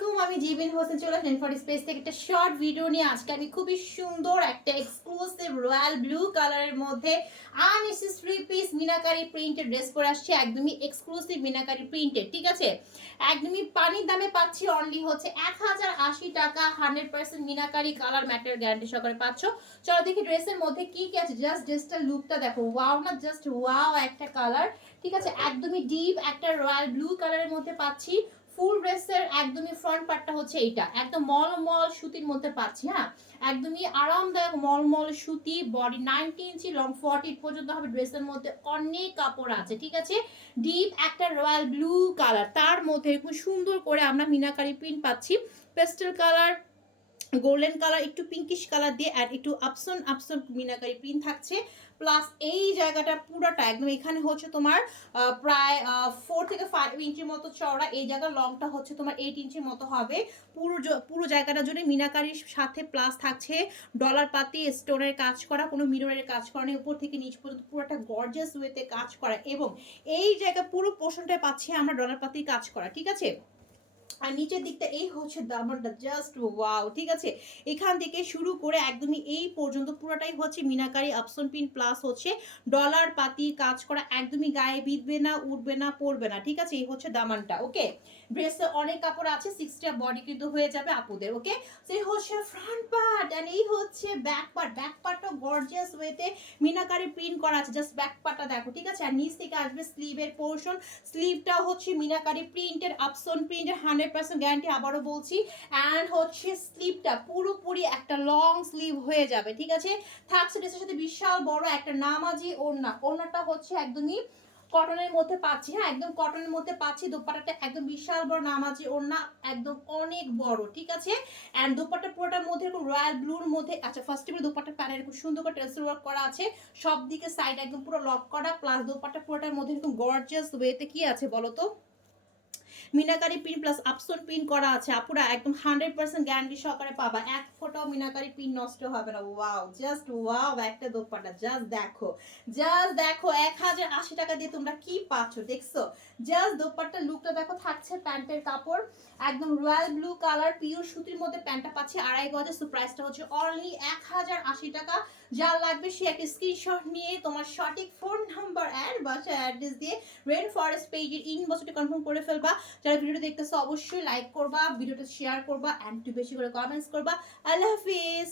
আলাইকুম, আমি জিবিন হোসেন চলে আসলাম রেইনফরেস্ট স্পেস থেকে একটা শর্ট ভিডিও নিয়ে। আজকে আমি খুবই সুন্দর একটা এক্সক্লুসিভ রয়্যাল ব্লু কালারের মধ্যে unnecessary piece meenakari printed dress পরে আসছে, একদমই এক্সক্লুসিভ মিনাকারি প্রিন্টেড। ঠিক আছে, একদমই পানির দামে পাচ্ছি, অনলি হচ্ছে 1080 টাকা। 100% মিনাকারি কালার ম্যাটের গ্যারান্টি সহকারে পাচ্ছ। চলো দেখি ড্রেসের মধ্যে কি কি আছে। জাস্ট ড্রেসটার লুকটা দেখো, ওয়াও না, জাস্ট ওয়াও একটা কালার। ঠিক আছে, একদমই ডিপ একটা রয়্যাল ব্লু কালারের মধ্যে পাচ্ছি। ফুল ড্রেসের একদমই ফ্রন্ট পার্টটা হচ্ছে এইটা, একদম মলমল সুতির মধ্যে পাচ্ছি। হ্যাঁ, একদমই আরামদায়ক মলমল সুতি, বডি 90 ইঞ্চি, লং 40 পর্যন্ত হবে। ড্রেসের মধ্যে অনেক কাপড় আছে। ঠিক আছে, ডিপ একটা রয়্যাল ব্লু কালার, তার মধ্যে খুব সুন্দর করে আমরা মিনাকারি প্রিন্ট পাচ্ছি। পেস্টেল কালার, গোল্ডেন কালার, একটু পিঙ্কিশ কালার দিয়ে আর একটু আপসন আপসন মিনাকারি প্রিন্ট থাকছে। প্লাস এই জায়গাটা পুরোটা একদম, এখানে হচ্ছে তোমার প্রায় 4 থেকে 5 ইঞ্চির মতো চওড়া। এই জায়গা লংটা হচ্ছে তোমার 8 ইঞ্চির মতো হবে। পুরো জায়গাটা জুড়ে মিনাকারির সাথে প্লাস থাকছে ডলার পাতি স্টোনের কাজ করা, কোনো মিররের কাজ করা নেই। উপর থেকে নিচ পর্যন্ত পুরোটা গর্জিয়াস ওয়েতে কাজ করা, এবং এই জায়গা পুরো পোর্শনটায় পাচ্ছি আমরা ডলার পাতির কাজ করা। ঠিক আছে, আর নিচের দিকটা এই হচ্ছে দামানটা, জাস্ট ওয়াও। ঠিক আছে, এখান থেকে শুরু করে একদমই এই পর্যন্ত পুরোটাই হচ্ছে মিনাকারি আপসন পিন প্লাস হচ্ছে ডলার পাতি কাজ করা, একদমই গায়ে বিঁধবে না, উঠবে না, পড়বে না। ঠিক আছে, এই হচ্ছে দামানটা। ওকে, ড্রেসে অনেক কাপড় আছে, 6টা বডি কিন্তু হয়ে যাবে আপুদের। ওকে, তো এই হচ্ছে ফ্রন্ট পার্ট এন্ড এই হচ্ছে ব্যাক পার্ট। ব্যাক পার্টটা গর্জিয়াস ওয়েতে মিনাকারি প্রিন্ট করা আছে, জাস্ট ব্যাক পার্টটা দেখো। ঠিক আছে, আর নিচ থেকে আসবে স্লিভের পোর্শন। স্লিভটা হচ্ছে মিনাকারি প্রিন্টের আপসন প্রিন্টের 100% গ্যারান্টি, আবারও বলছি। অ্যান্ড হচ্ছে স্লিভটা পুরোপুরি একটা লং স্লিভ হয়ে যাবে। ঠিক আছে, থাকছে ড্রেসের সাথে বিশাল বড় একটা নামাজি ওড়না। ওড়নাটা হচ্ছে একদমই কটনের মধ্যে পাচ্ছি। হ্যাঁ, একদম কটনের মধ্যে পাচ্ছি। দোপাট্টাটা একদম বিশাল বড় নামাজি ওড়না, একদম অনেক বড়। ঠিক আছে, অ্যান্ড দোপাট্টা পুরোটার মধ্যে এরকম রয়্যাল ব্লুর মধ্যে। আচ্ছা, ফার্স্ট অফ অল দোপাট্টার প্যানেল খুব সুন্দর করে টেসেল ওয়ার্ক করা আছে, সব দিকে সাইড একদম পুরো লক করা। প্লাস দোপাট্টা পুরোটার মধ্যে এরকম গর্জিয়াস ওয়েতে কি আছে বলো তো, মিনাকারি পিন প্লাস আপসন পিন করা আছে। আপুরা একদম 100% গ্যারান্টি সহকারে পাবা, এক ফোঁটাও মিনাকারি পিন নষ্ট হবে না। ওয়াও, জাস্ট ওয়াও একটা দোপাট্টা। জাস্ট দেখো, জাস্ট দেখো 1080 টাকা দিয়ে তোমরা কি পাচ্ছ, দেখছো? জাস্ট দোপাট্টার লুকটা দেখো। থাকছে প্যান্টের কাপড় একদম রয়্যাল ব্লু কালার, পিওর সুতির মধ্যে প্যান্টটা পাচ্ছি 2.5 গজে। সো প্রাইসটা হচ্ছে অনলি 1080 টাকা। যার লাগবে সে একটা স্ক্রিনশট নিয়ে তোমার সঠিক ফোন নাম্বার অ্যান্ড বাসা অ্যাড্রেস দিয়ে রেন ফরেস্ট পেজের ইনবক্সে কনফার্ম করে ফেলবা। যারা ভিডিওটা দেখতেছো অবশ্যই লাইক করবা, ভিডিওটা শেয়ার করবা, অ্যান্ড একটু বেশি করে কমেন্টস করবা। আল্লাহ হাফিজ।